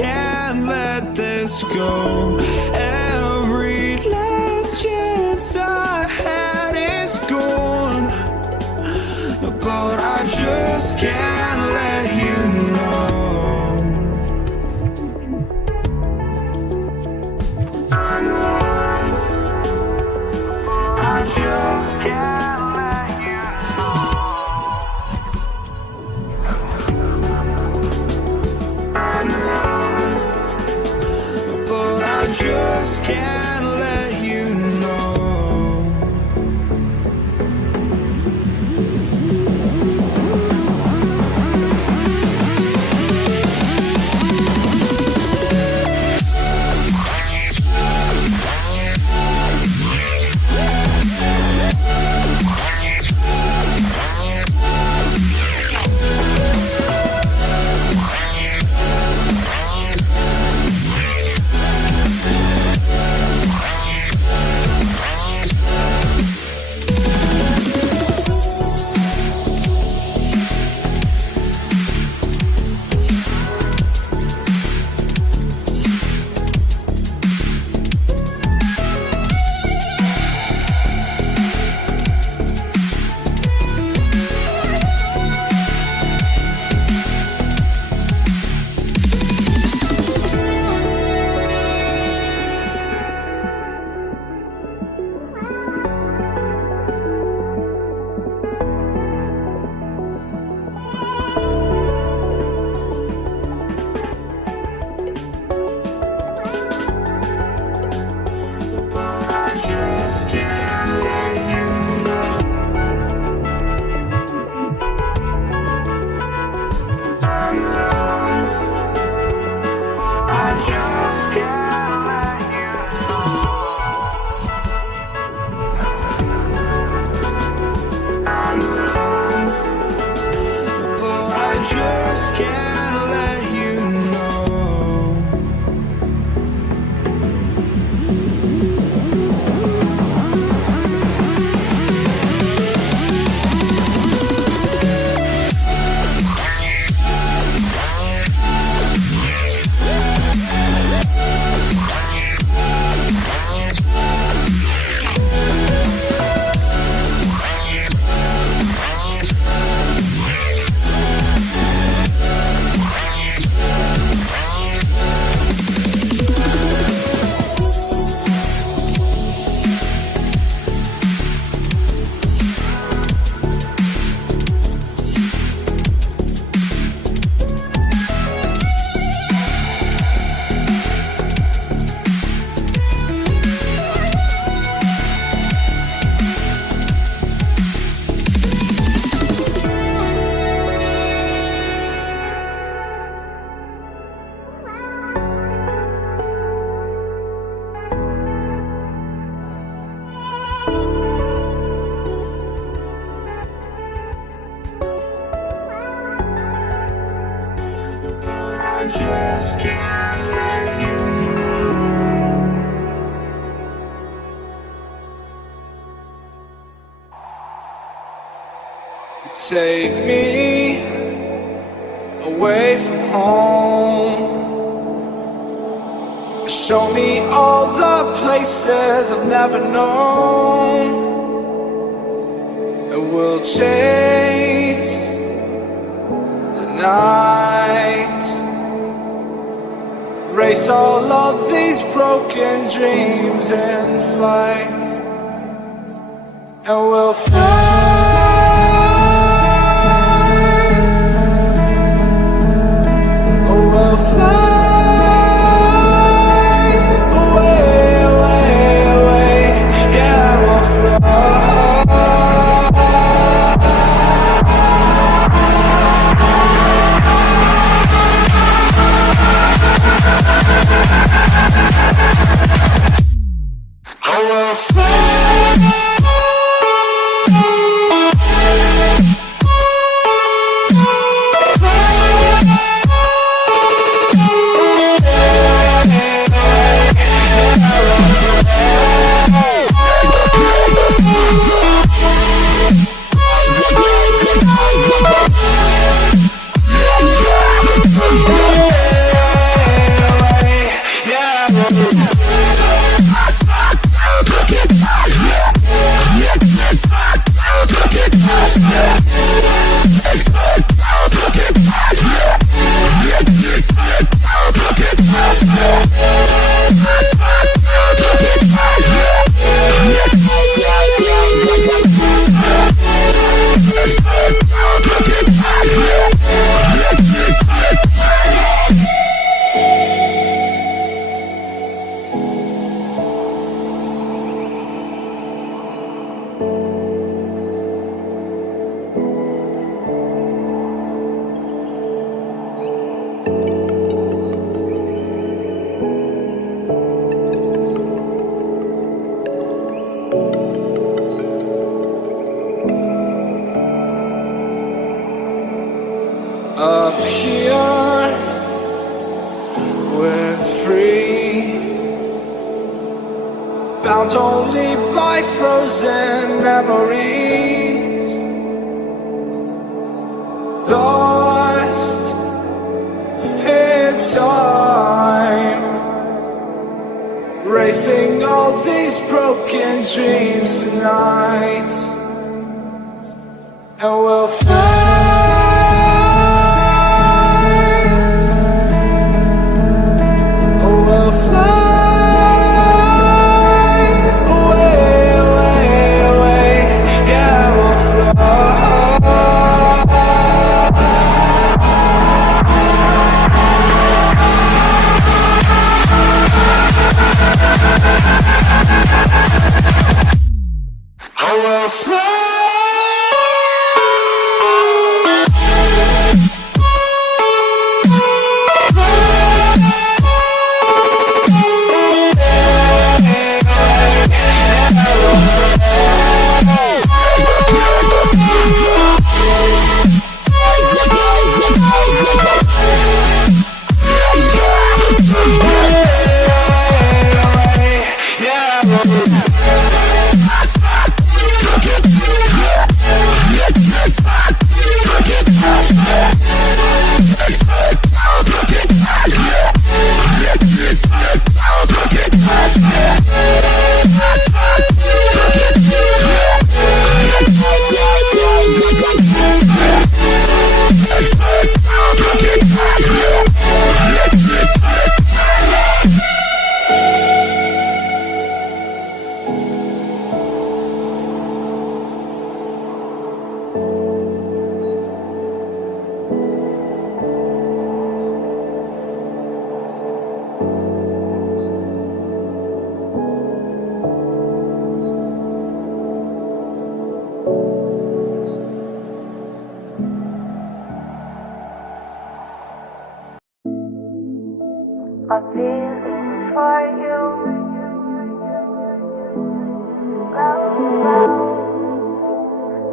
can't let this go. Every last chance I had is gone, but I just can't let you know. I just can't let you know. But I just can't let you know. Just can't let you know. Take me away from home. Show me all the places I've never known, and we'll chase the night. Race all of these broken dreams in flight, and we'll fly. Oh, we'll fly away, away, away. Yeah, we'll fly. Oh, we'll fly. trapped only by frozen memories, lost in time, racing all these broken dreams tonight, and we'll fly. We'll fly away, away, away. Yeah, we'll fly. Oh, we'll fly. My feelings for you,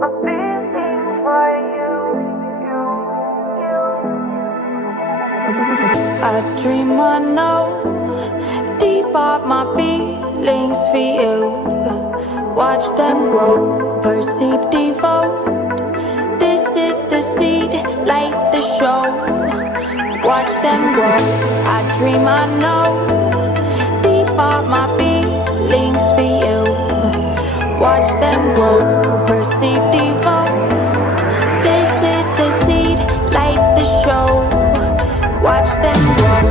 my feelings for you. I dream I know deep up my feelings for you. Watch them grow, perceive, devote. This is the seed, light the show. Watch them grow. I dream I know deep up my feelings for you. Watch them grow, perceive, devote. This is the seed, light the show. Watch them grow.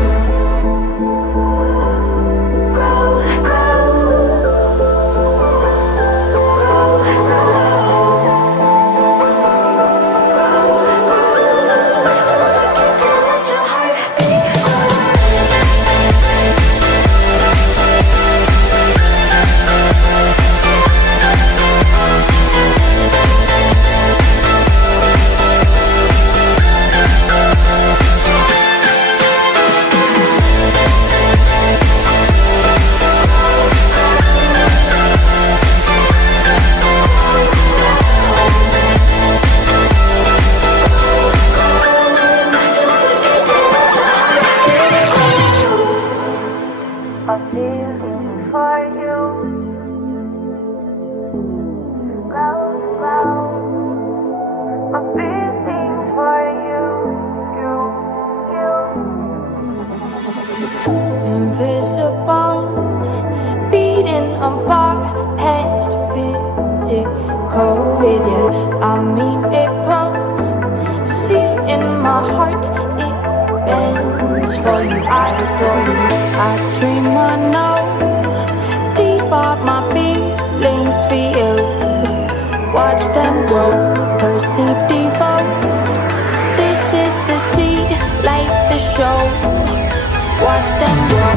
My feelings for you, my feelings for you. Invisible, beating on far past physical with you. I mean it both. See in my heart it bends for you. I adore you. I dream I know deep of my feelings for you. Watch them grow, perceive, devote. This is the seed, light the show. Watch them grow.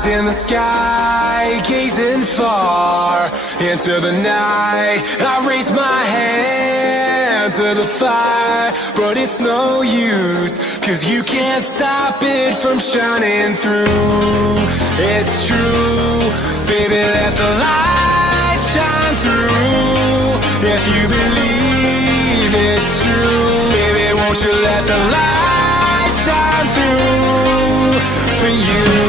Eyes in the sky, gazing far into the night. I raise my hand to the fire, but it's no use, 'cause you can't stop it from shining through. It's true, baby, let the light shine through. If you believe it's true, baby, won't you let the light shine through for you?